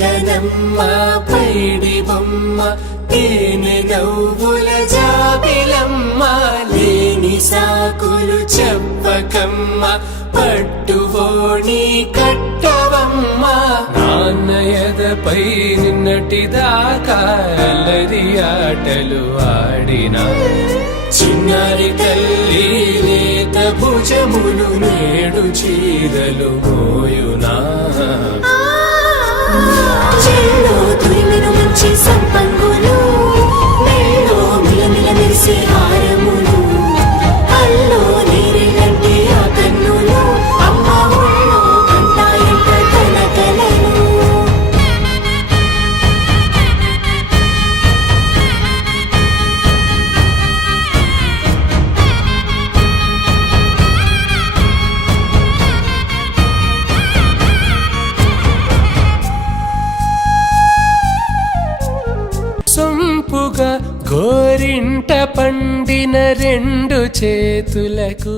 పలకనమ్మ పైడి బొమ్మ తేనె నవ్వుల జాబిలమ్మ లేని సాకులు చెప్పకమ్మ పట్టువోణి కట్టవమ్మ నాన్నయదపై నిన్నటిదాకా అల్లరి ఆటలు ఆడినా చిన్నారి తల్లి లేత భుజములు నేడు చీరలు మోయునా చెల్లో తురిమెను మంచి సంపంగులు మెల్లో మిలమిల మెరిసే హారములు అల్లో నేరేలంటే ఆ కన్నులు అమ్మ ఒళ్ళో కంటాయంట తన కలను సొంపుగా గోరింట పండిన రెండు చేతులకు